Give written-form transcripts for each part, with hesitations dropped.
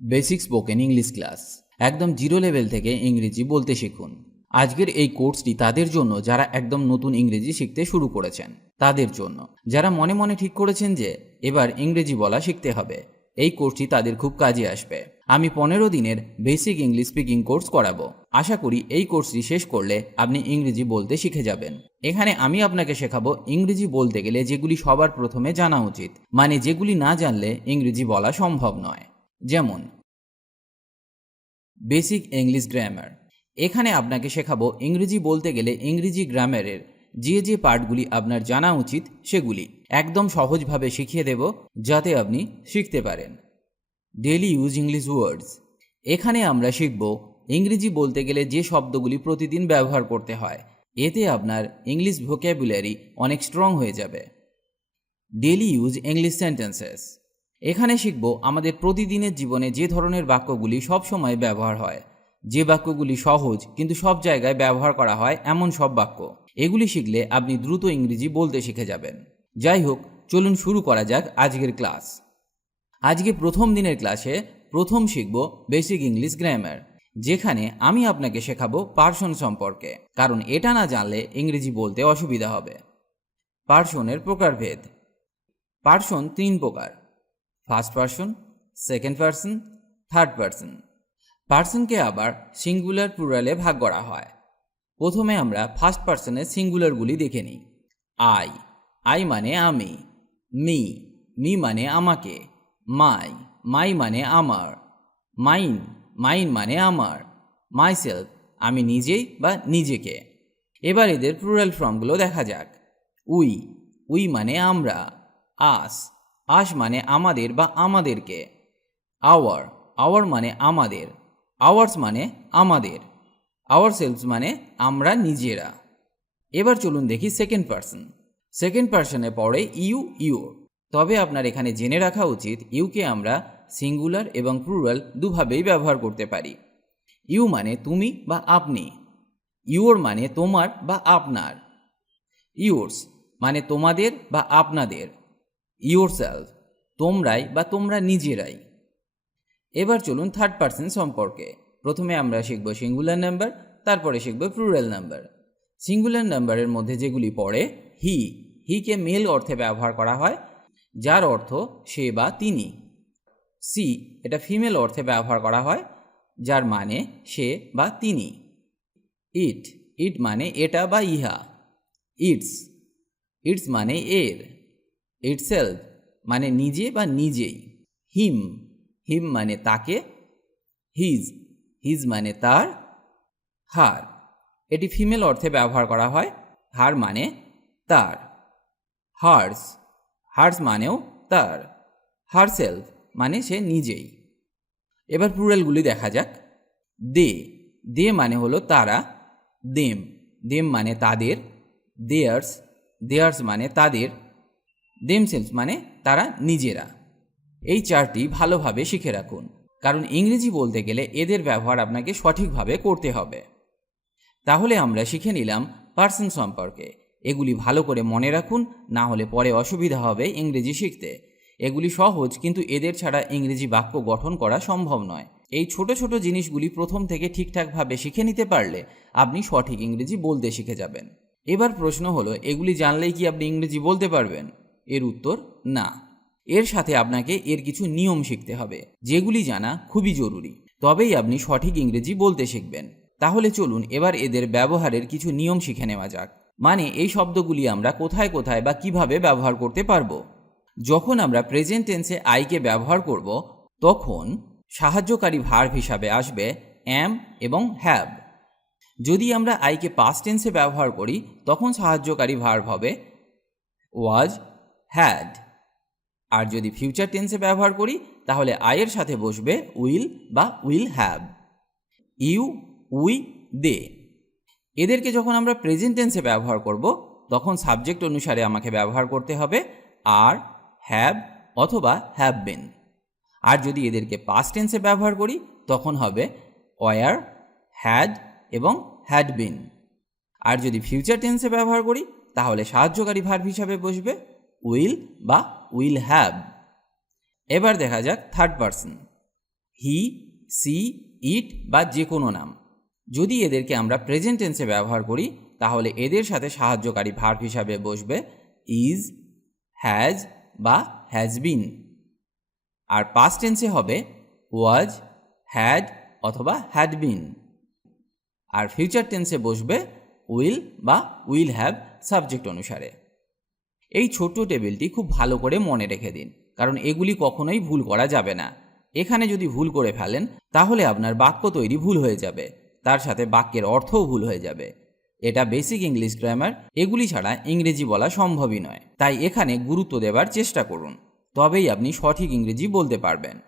Basic spoken English class একদম zero level থেকে ইংরেজি বলতে শিখুন। আজকের এই কোর্সটি তাদের জন্য যারা একদম নতুন ইংরেজি শিখতে শুরু করেছেন, তাদের জন্য যারা মনে মনে ঠিক করেছেন যে এবার ইংরেজি বলা শিখতে হবে। এই কোর্সটি তাদের খুব কাজে আসবে। আমি 15 দিনের বেসিক ইংলিশ স্পিকিং কোর্স করাবো। আশা করি এই কোর্সটি শেষ করলে আপনি ইংরেজি বলতে শিখে যাবেন। এখানে আমি আপনাকে শেখাবো ইংরেজি বলতে গেলে যেগুলি সবার প্রথমে জানা উচিত, মানে যেগুলি না জানলে ইংরেজি বলা সম্ভব নয়। যেমন বেসিক ইংলিশ গ্রামার। এখানে আপনাকে শেখাবো ইংরেজি বলতে গেলে ইংরেজি গ্রামারের যে যে পার্টগুলি আপনার জানা উচিত সেগুলি একদম সহজভাবে শিখিয়ে দেব, যাতে আপনি শিখতে পারেন। ডেইলি ইউজ ইংলিশ ওয়ার্ডস। এখানে আমরা শিখব ইংরেজি বলতে গেলে যে শব্দগুলি প্রতিদিন ব্যবহার করতে হয়, এতে আপনার ইংলিশ ভোক্যাবুলারি অনেক স্ট্রং হয়ে যাবে। Daily use English sentences. এখানে শিখব আমাদের প্রতিদিনের জীবনে যে ধরনের বাক্যগুলি সবসময় ব্যবহার হয়, যে বাক্যগুলি সহজ কিন্তু সব জায়গায় ব্যবহার করা হয় এমন সব বাক্য। এগুলি শিখলে আপনি দ্রুত ইংরেজি বলতে শিখে যাবেন। যাই হোক, চলুন শুরু করা যাক আজকের ক্লাস। আজকে প্রথম দিনের ক্লাসে প্রথম শিখব বেসিক ইংলিশ গ্রামার, যেখানে আমি আপনাকে শেখাবো পার্সন সম্পর্কে, কারণ এটা না জানলে ইংরেজি বলতে অসুবিধা হবে। পার্সনের প্রকারভেদ। পার্সন 3 প্রকার: first person, second person, third person. পার্সনকে আবার সিঙ্গুলার প্লুরালে ভাগ করা হয়। প্রথমে আমরা ফার্স্ট পার্সনের সিঙ্গুলারগুলি দেখে নিই। আই, আই মানে আমি। মি, মি মানে আমাকে। মাই, মাই মানে আমার। মাইন, মাইন মানে আমার। মাইসেলফ, আমি নিজেই বা নিজেকে। এবার এদের প্লুরাল ফর্মগুলো দেখা যাক। উই, উই মানে আমরা। আস, আস মানে আমাদের বা আমাদেরকে। আওয়ার, আওয়ার মানে আমাদের। আওয়ার্স মানে আমাদের। আওয়ার সেলফস মানে আমরা নিজেরা। এবার চলুন দেখি সেকেন্ড পার্সন। সেকেন্ড পার্সনে পড়ে ইউ, ইউর। তবে আপনার এখানে জেনে রাখা উচিত ইউকে আমরা সিঙ্গুলার এবং প্লুরাল দুভাবেই ব্যবহার করতে পারি। ইউ মানে তুমি বা আপনি। ইউর মানে তোমার বা আপনার। ইউরস মানে তোমাদের বা আপনাদের। ইউরসেলফ, তোমরাই বা তোমরা নিজেরাই। এবার চলুন থার্ড পার্সন সম্পর্কে। প্রথমে আমরা শিখব সিঙ্গুলার নাম্বার, তারপরে শিখব প্লুরাল নাম্বার। সিঙ্গুলার নাম্বারের মধ্যে যেগুলি পড়ে হি, হিকে মেল অর্থে ব্যবহার করা হয়, যার অর্থ সে বা তিনি। সি, এটা ফিমেল অর্থে ব্যবহার করা হয়, যার মানে সে বা তিনি। ইট, ইট মানে এটা বা ইহা। ইটস, ইটস মানে এর। ইটসেলফ মানে নিজে বা নিজেই। হিম, হিম মানে তাকে। হিজ, হিজ মানে তার। হার, এটি ফিমেল অর্থে ব্যবহার করা হয়, হার মানে তার। হার্স, হার্স মানেও তার। হারসেলফ মানে সে নিজেই। এবার প্লুরালগুলি দেখা যাক। দে, দে মানে হলো তারা। দেম, দেম মানে তাদের। দেয়ার্স, দেয়ার্স মানে তাদের। দেমসেলফস মানে তারা নিজেরা। এই চারটি ভালোভাবে শিখে রাখুন, কারণ ইংরেজি বলতে গেলে এদের ব্যবহার আপনাকে সঠিকভাবে করতে হবে। তাহলে আমরা শিখে নিলাম পার্সন সম্পর্কে। এগুলি ভালো করে মনে রাখুন, না হলে পরে অসুবিধা হবে ইংরেজি শিখতে। এগুলি সহজ, কিন্তু এদের ছাড়া ইংরেজি বাক্য গঠন করা সম্ভব নয়। এই ছোট ছোট জিনিসগুলি প্রথম থেকে ঠিকঠাকভাবে শিখে নিতে পারলে আপনি সঠিক ইংরেজি বলতে শিখে যাবেন। এবার প্রশ্ন হলো, এগুলি জানলেই কি আপনি ইংরেজি বলতে পারবেন? এর উত্তর না। এর সাথে আপনাকে এর কিছু নিয়ম শিখতে হবে, যেগুলি জানা খুবই জরুরি। তবেই আপনি সঠিক ইংরেজি বলতে শিখবেন। তাহলে চলুন এবার এদের ব্যবহারের কিছু নিয়ম শিখে নেওয়া যাক। মানে এই শব্দগুলি আমরা কোথায় কোথায় বা কিভাবে ব্যবহার করতে পারবো। যখন আমরা প্রেজেন্ট টেন্সে আইকে ব্যবহার করব, তখন সাহায্যকারী ভার্ব হিসাবে আসবে অ্যাম এবং হ্যাভ। যদি আমরা আইকে পাস্ট টেন্সে ব্যবহার করি, তখন সাহায্যকারী ভার্ব হবে ওয়াজ, হ্যাড। আর যদি ফিউচার টেন্সে ব্যবহার করি, তাহলে আইয়ের সাথে বসবে উইল বা উইল হ্যাভ। ইউ, উই, দে। এদেরকে যখন আমরা প্রেজেন্ট টেন্সে ব্যবহার করব, তখন সাবজেক্ট অনুসারে আমাকে ব্যবহার করতে হবে আর, হ্যাভ অথবা হ্যাভ বিন। আর যদি এদেরকে পাস্ট টেন্সে ব্যবহার করি, তখন হবে ওয়ার, হ্যাড এবং হ্যাড বিন। আর যদি ফিউচার টেন্সে ব্যবহার করি, তাহলে সাহায্যকারী ভার্ব হিসাবে বসবে উইল বা উইল হ্যাভ। এবার দেখা যাক থার্ড পার্সন। হি, সি, ইট বা যে কোনো নাম। যদি এদেরকে আমরা প্রেজেন্ট টেন্সে ব্যবহার করি তাহলে এদের সাথে সাহায্যকারী ভার্ব হিসাবে বসবে ইজ, হ্যাজ বা হ্যাজ বিন। আর পাস্ট টেন্সে হবে ওয়াজ, হ্যাড অথবা হ্যাড বিন। আর ফিউচার টেন্সে বসবে উইল বা উইল হ্যাভ সাবজেক্ট অনুসারে। এই ছোট্ট টেবিলটি খুব ভালো করে মনে রেখে দিন, কারণ এগুলি কখনোই ভুল করা যাবে না। এখানে যদি ভুল করে ফেলেন তাহলে আপনার বাক্য তৈরি ভুল হয়ে যাবে, তার সাথে বাক্যের অর্থও ভুল হয়ে যাবে। এটা বেসিক ইংলিশ গ্রামার, এগুলি ছাড়া ইংরেজি বলা সম্ভবই নয়। তাই এখানে গুরুত্ব দেবার চেষ্টা করুন, তবেই আপনি সঠিক ইংরেজি বলতে পারবেন।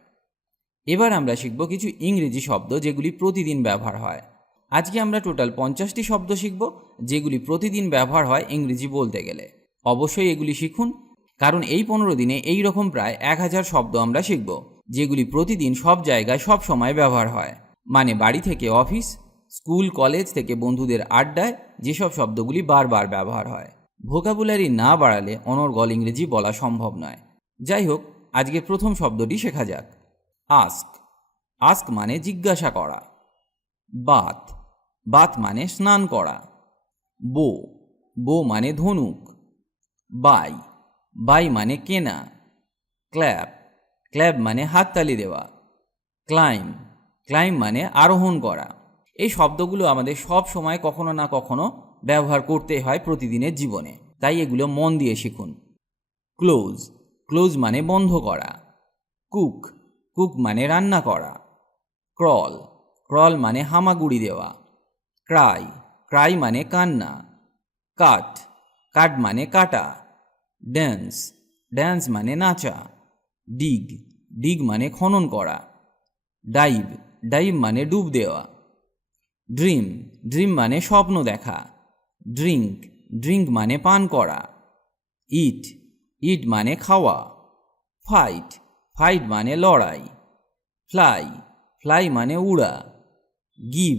এবার আমরা শিখব কিছু ইংরেজি শব্দ যেগুলি প্রতিদিন ব্যবহার হয়। আজকে আমরা টোটাল 50টি শব্দ শিখব যেগুলি প্রতিদিন ব্যবহার হয় ইংরেজি বলতে গেলে। অবশ্যই এগুলি শিখুন, কারণ এই 15 দিনে এই রকম প্রায় 1000 শব্দ আমরা শিখব যেগুলি প্রতিদিন সব জায়গায় সব সময় ব্যবহার হয়। মানে বাড়ি থেকে অফিস, স্কুল কলেজ থেকে বন্ধুদের আড্ডায় যেসব শব্দগুলি বারবার ব্যবহার হয়। ভোকাবুলারি না বাড়ালে অনর্গল ইংরেজি বলা সম্ভব নয়। যাই হোক, আজকের প্রথম শব্দটি শেখা যাক। আস্ক। আস্ক মানে জিজ্ঞাসা করা। বাথ। বাথ মানে স্নান করা। বো। বো মানে ধনুক। বাই। বাই মানে কেনা। ক্ল্যাপ। ক্ল্যাপ মানে হাততালি দেওয়া। ক্লাইম। ক্লাইম মানে আরোহণ করা। এই শব্দগুলো আমাদের সব সময় কখনো না কখনো ব্যবহার করতে হয় প্রতিদিনের জীবনে, তাই এগুলো মন দিয়ে শিখুন। ক্লোজ। ক্লোজ মানে বন্ধ করা। কুক। কুক মানে রান্না করা। ক্রল। ক্রল মানে হামাগুড়ি দেওয়া। ক্রাই। ক্রাই মানে কান্না। কাট। কাট মানে কাটা। ড্যান্স। ড্যান্স মানে নাচা। ডিগ। ডিগ মানে খনন করা। ডাইভ। ডাইভ মানে ডুব দেওয়া। ড্রিম। ড্রিম মানে স্বপ্ন দেখা। ড্রিঙ্ক। ড্রিঙ্ক মানে পান করা। ইট। ইট মানে খাওয়া। ফাইট। ফাইট মানে লড়াই। ফ্লাই। ফ্লাই মানে উড়া। গিভ।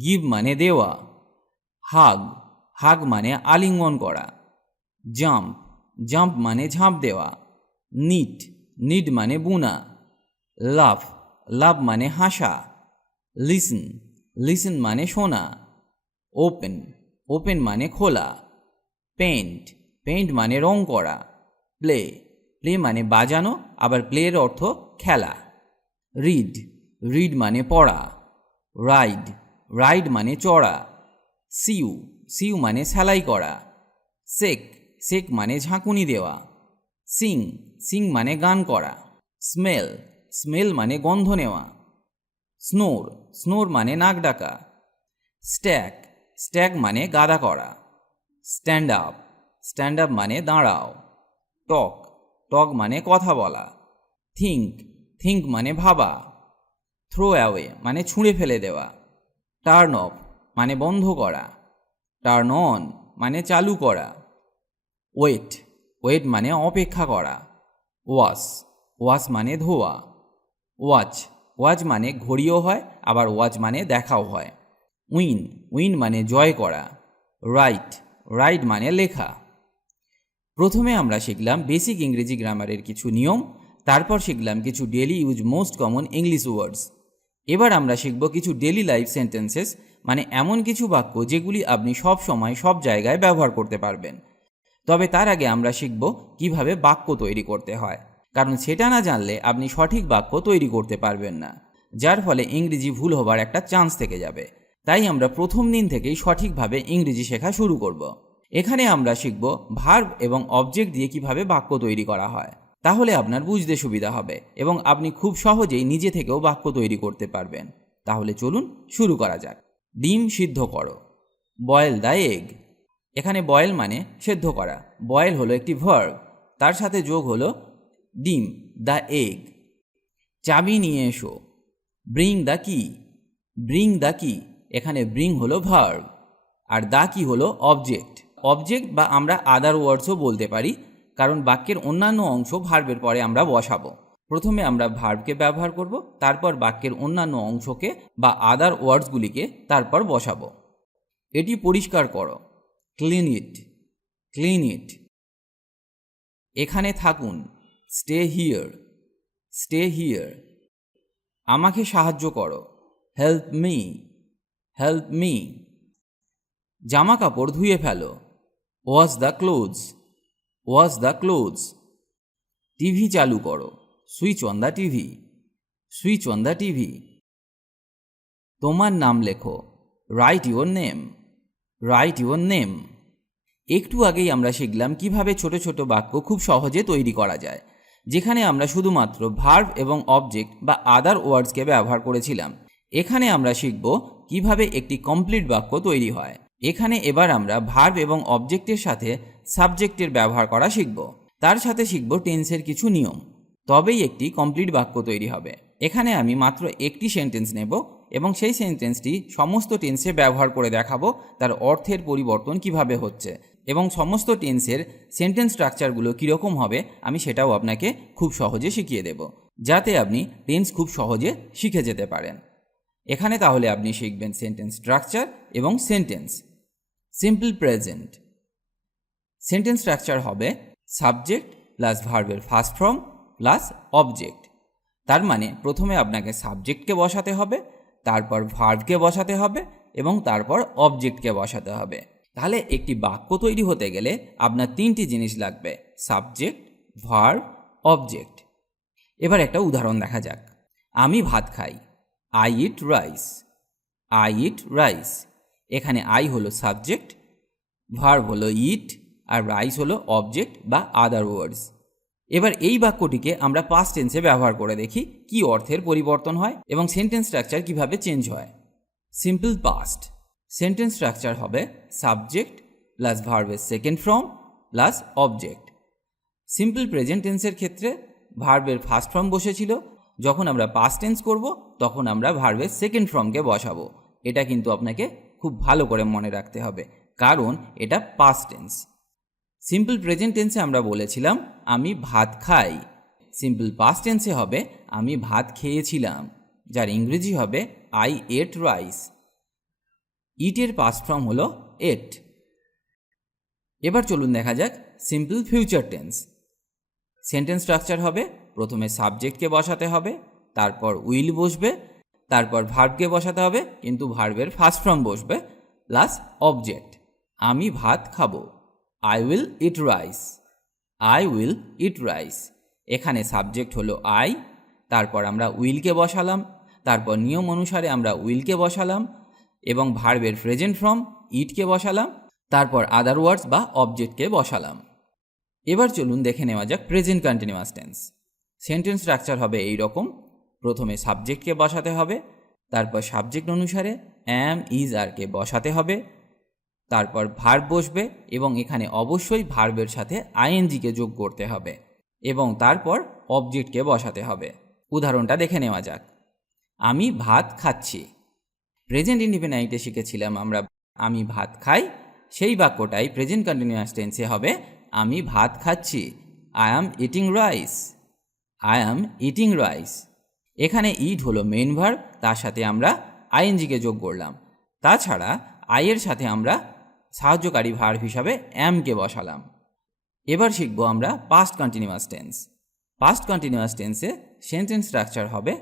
গিভ মানে দেওয়া। হাগ। হাগ মানে আলিঙ্গন করা। জাম্প। জাম্প মানে ঝাঁপ দেওয়া। নিট। নিট মানে বুনা। লাফ। লাফ মানে হাসা। লিসন। লিসন মানে শোনা। ওপেন। ওপেন মানে খোলা। পেইন্ট। পেইন্ট মানে রং করা। প্লে। প্লে মানে বাজানো, আবার প্লের অর্থ খেলা। রিড। রিড মানে পড়া। রাইড। রাইড মানে চড়া। সিউ। সিউ মানে সেলাই করা। সেক। সেক মানে ঝাঁকুনি দেওয়া। সিং। সিং মানে গান করা। স্মেল। স্মেল মানে গন্ধ নেওয়া। স্নোর। স্নোর মানে নাক ডাকা। স্ট্যাক। স্ট্যাক মানে গাদা করা। Stand up. স্ট্যান্ড আপ মানে দাঁড়াও। টক। টক মানে কথা বলা। থিঙ্ক। থিঙ্ক মানে ভাবা। থ্রো অ্যাওয়ে মানে ছুঁড়ে ফেলে দেওয়া। টার্ন অফ মানে বন্ধ করা। টার্ন অন মানে চালু করা। ওয়েট। ওয়েট মানে অপেক্ষা করা। ওয়াশ। ওয়াশ মানে ধোয়া। ওয়াচ। ওয়াচ মানে ঘড়িও হয়, আবার ওয়াচ মানে দেখাও হয়। উইন। উইন মানে জয় করা। রাইট। রাইট মানে লেখা। প্রথমে আমরা শিখলাম বেসিক ইংরেজি গ্রামারের কিছু নিয়ম, তারপর শিখলাম কিছু daily use most common English ওয়ার্ডস। এবার আমরা শিখব কিছু ডেলি লাইফ সেন্টেন্সেস, মানে এমন কিছু বাক্য যেগুলি আপনি সব সময় সব জায়গায় ব্যবহার করতে পারবেন। তবে তার আগে আমরা শিখব কিভাবে বাক্য তৈরি করতে হয়, কারণ সেটা না জানলে আপনি সঠিক বাক্য তৈরি করতে পারবেন না, যার ফলে ইংরেজি ভুল হবার একটা চান্স থেকে যাবে। তাই আমরা প্রথম দিন থেকেই সঠিকভাবে ইংরেজি শেখা শুরু করব। এখানে আমরা শিখব ভার্ব এবং অবজেক্ট দিয়ে কিভাবে বাক্য তৈরি করা হয়। তাহলে আপনার বুঝতে সুবিধা হবে এবং আপনি খুব সহজেই নিজে থেকেও বাক্য তৈরি করতে পারবেন। তাহলে চলুন শুরু করা যাক। ডিম সিদ্ধ করো। Boil the egg. এখানে বয়েল মানে সেদ্ধ করা। বয়েল হলো একটি ভার্ব, তার সাথে যোগ হলো ডিম, দ্য এগ। চাবি নিয়ে এসো। ব্রিং দ্য কি। ব্রিং দ্য কি, এখানে ব্রিং হলো ভার্ব আর দ্য কি হলো অবজেক্ট। অবজেক্ট বা আমরা আদার ওয়ার্ডসও বলতে পারি, কারণ বাক্যের অন্যান্য অংশ ভার্বের পরে আমরা বসাবো। প্রথমে আমরা ভার্বকে ব্যবহার করব, তারপর বাক্যের অন্যান্য অংশকে বা আদার ওয়ার্ডসগুলিকে তারপর বসাবো। এটি পরিষ্কার করো। Clean it. Clean it. এখানে থাকুন। Stay here. Stay here. আমাকে সাহায্য করো, হেল্প মি, হেল্প মি। জামা কাপড় ধুয়ে ফেলো, wash the clothes, wash the clothes. TV চালু করো, switch on the TV, switch on the TV. তোমার নাম লেখো, write your name, write your name. একটু আগেই আমরা শিখলাম কিভাবে ছোট ছোট বাক্য খুব সহজে তৈরি করা যায়, যেখানে আমরা শুধুমাত্র ভার্ব এবং অবজেক্ট বা আদার ওয়ার্ডসকে ব্যবহার করেছিলাম। এখানে আমরা শিখব কিভাবে একটি কমপ্লিট বাক্য তৈরি হয়। এখানে এবার আমরা ভার্ব এবং অবজেক্টের সাথে সাবজেক্টের ব্যবহার করা শিখব। তার সাথে শিখব টেন্সের কিছু নিয়ম, তবেই একটি কমপ্লিট বাক্য তৈরি হবে। এখানে আমি মাত্র একটি সেন্টেন্স নেব এবং সেই সেন্টেন্সটি সমস্ত টেন্সে ব্যবহার করে দেখাবো তার অর্থের পরিবর্তন কিভাবে হচ্ছে, এবং সমস্ত টেন্সের সেন্টেন্স স্ট্রাকচারগুলো কীরকম হবে আমি সেটাও আপনাকে খুব সহজে শিখিয়ে দেব, যাতে আপনি টেন্স খুব সহজে শিখে যেতে পারেন। এখানে তাহলে আপনি শিখবেন সেন্টেন্স স্ট্রাকচার এবং sentence. Simple present sentence structure হবে সাবজেক্ট প্লাস ভার্বের ফার্স্ট ফর্ম প্লাস অবজেক্ট। তার মানে প্রথমে আপনাকে সাবজেক্টকে বসাতে হবে, তারপর ভার্বকে বসাতে হবে এবং তারপর অবজেক্টকে বসাতে হবে। তাহলে একটি বাক্য তৈরি হতে গেলে আপনার তিনটি জিনিস লাগবে, সাবজেক্ট, ভার্ব, অবজেক্ট। এবার একটা উদাহরণ দেখা যাক। আমি ভাত খাই, I eat rice, I eat rice. এখানে আই হলো সাবজেক্ট, ভার্ব হলো ইট, আর রাইস হলো অবজেক্ট বা আদার ওয়ার্ডস। এবার এই বাক্যটিকে আমরা পাস্ট টেন্সে ব্যবহার করে দেখি কি অর্থের পরিবর্তন হয় এবং সেন্টেন্স স্ট্রাকচার কিভাবে চেঞ্জ হয়। সিম্পল পাস্ট সেন্টেন্স স্ট্রাকচার হবে সাবজেক্ট প্লাস ভার্বের second form plus object. Simple present টেন্সের ক্ষেত্রে ভার্বের ফার্স্ট ফর্ম বসেছিল, যখন আমরা পাস্ট টেন্স করব তখন আমরা ভার্বের সেকেন্ড ফর্মকে বসাবো। এটা কিন্তু আপনাকে খুব ভালো করে মনে রাখতে হবে, কারণ এটা পাস্ট টেন্স। সিম্পল প্রেজেন্ট টেন্সে আমরা বলেছিলাম আমি ভাত খাই, সিম্পল পাস্ট টেন্সে হবে আমি ভাত খেয়েছিলাম, যার ইংরেজি হবে আই এট রাইস। ইটের পাস্ট ফর্ম হলো এট। এবার চলুন দেখা যাক simple future tense. Sentence structure হবে প্রথমে সাবজেক্টকে বসাতে হবে, তারপর উইল বসবে, তারপর ভার্বকে বসাতে হবে কিন্তু ভার্বের ফার্স্ট ফর্ম বসবে, প্লাস অবজেক্ট। আমি ভাত খাবো, I will eat rice, I will eat rice. এখানে সাবজেক্ট হলো আই, তারপর আমরা উইলকে বসালাম, তারপর নিয়ম অনুসারে আমরা উইলকে বসালাম এবং ভার্বের প্রেজেন্ট ফর্ম ইটকে বসালাম, তারপর আদার ওয়ার্ডস বা অবজেক্টকে বসালাম। এবার চলুন দেখে নেওয়া যাক present continuous tense. Sentence structure হবে এই রকম, প্রথমে সাবজেক্টকে বসাতে হবে, তারপর সাবজেক্ট অনুসারে অ্যাম ইজ আরকে বসাতে হবে, তারপর ভার্ব বসবে এবং এখানে অবশ্যই ভার্বের সাথে আইএনজিকে যোগ করতে হবে এবং তারপর অবজেক্টকে বসাতে হবে। উদাহরণটা দেখে নেওয়া যাক। আমি ভাত খাচ্ছি। প্রেজেন্ট ইনডিফিনাইটে শিখেছিলাম আমরা আমি ভাত খাই, সেই বাক্যটাই প্রেজেন্ট কন্টিনিউয়াস টেন্সে হবে আমি ভাত খাচ্ছি, I am eating rice, I am eating rice. এখানে ইট হলো মেইন ভার্ব, তার সাথে আমরা আইএনজিকে যোগ করলাম, তাছাড়া আইয়ের সাথে আমরা সাহায্যকারী ভার্ব হিসাবে অ্যামকে বসালাম। এবার শিখব আমরা past continuous tense. Past continuous টেন্সে সেন্টেন্স স্ট্রাকচার হবে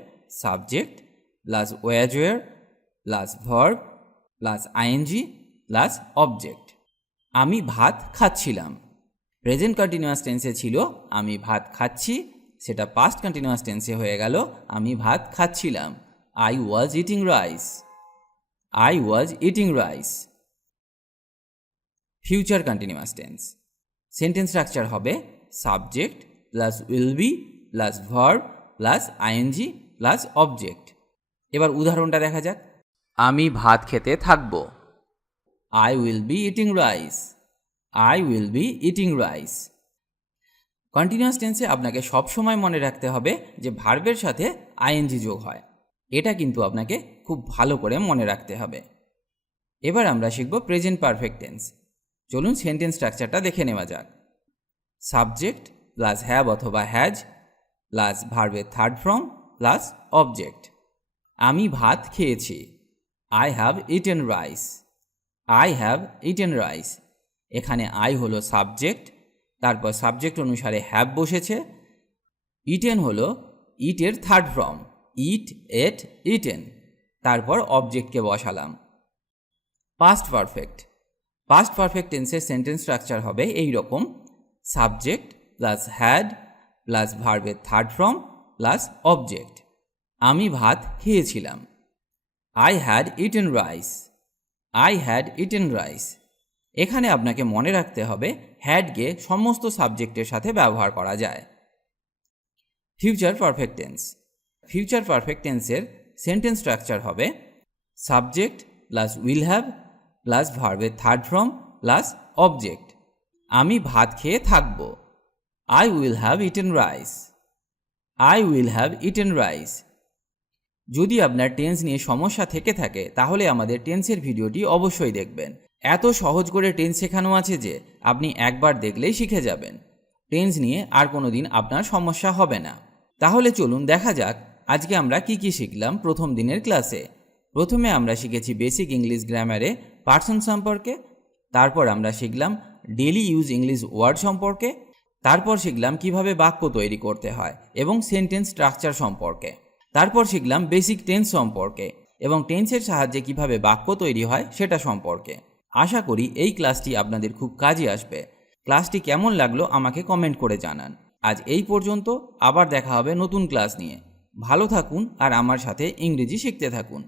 subject plus was were plus verb plus ING plus object. আমি ভাত খাচ্ছিলাম। প্রেজেন্ট কন্টিনিউয়াস টেন্সে ছিল আমি ভাত খাচ্ছি, সেটা পাস্ট কন্টিনিউয়াস টেন্সে হয়ে গেল আমি ভাত খাচ্ছিলাম, I was eating rice, I was eating rice. Future continuous tense sentence structure হবে subject plus will be plus verb plus ING plus object. এবার উদাহরণটা দেখা যাক। আমি ভাত খেতে থাকব, I will be eating rice, I will be eating rice. Continuous টেন্সে আপনাকে সবসময় মনে রাখতে হবে যে ভার্বের সাথে আইএনজি যোগ হয়, এটা কিন্তু আপনাকে খুব ভালো করে মনে রাখতে হবে। এবার আমরা শিখব প্রেজেন্ট পারফেক্ট টেন্স। চলুন সেন্টেন্স স্ট্রাকচারটা দেখে নেওয়া যাক। সাবজেক্ট প্লাস হ্যাভ অথবা হ্যাজ প্লাস ভার্বের থার্ড ফর্ম প্লাস অবজেক্ট। আমি ভাত খেয়েছি, I have eaten rice, I have eaten rice. এখানে আই হলো সাবজেক্ট, তারপর সাবজেক্ট অনুসারে হ্যাভ বসেছে। ইটেন হলো ইটের থার্ড ফর্ম, ইট, এট, ইটেন। তারপর অবজেক্টকে বসালাম। Past perfect. পাস্ট পারফেক্ট টেন্সের সেন্টেন্স স্ট্রাকচার হবে এই রকম: সাবজেক্ট প্লাস হ্যাড প্লাস ভার্বের থার্ড ফর্ম প্লাস অবজেক্ট। আমি ভাত খেয়েছিলাম। I had eaten rice. I had eaten rice. এখানে আপনাকে মনে রাখতে হবে হ্যাডকে সমস্ত সাবজেক্টের সাথে ব্যবহার করা যায়। Future perfect tense. Future perfect টেন্সের সেন্টেন্স স্ট্রাকচার হবে subject plus will have plus ভার্বের থার্ড ফর্ম প্লাস অবজেক্ট। আমি ভাত খেয়ে থাকব। I will have eaten rice. I will have eaten rice. যদি আপনার টেন্স নিয়ে সমস্যা থেকে থাকে তাহলে আমাদের টেন্সের ভিডিওটি অবশ্যই দেখবেন। এত সহজ করে টেন্স শেখানো আছে যে আপনি একবার দেখলেই শিখে যাবেন। টেন্স নিয়ে আর কোনো দিন আপনার সমস্যা হবে না। তাহলে চলুন দেখা যাক আজকে আমরা কি কি শিখলাম প্রথম দিনের ক্লাসে। প্রথমে আমরা শিখেছি বেসিক ইংলিশ গ্রামারে পার্সন সম্পর্কে, তারপর আমরা শিখলাম ডেইলি ইউজ ইংলিশ ওয়ার্ড সম্পর্কে, তারপর শিখলাম কিভাবে বাক্য তৈরি করতে হয় এবং সেন্টেন্স স্ট্রাকচার সম্পর্কে, তারপর শিখলাম বেসিক টেন্স সম্পর্কে এবং টেন্সের সাহায্যে কিভাবে বাক্য তৈরি হয় সেটা সম্পর্কে। আশা করি এই ক্লাসটি আপনাদের খুব কাজে আসবে। ক্লাসটি কেমন লাগলো আমাকে কমেন্ট করে জানান। আজ এই পর্যন্ত, আবার দেখা হবে নতুন ক্লাস নিয়ে। ভালো থাকুন আর আমার সাথে ইংরেজি শিখতে থাকুন।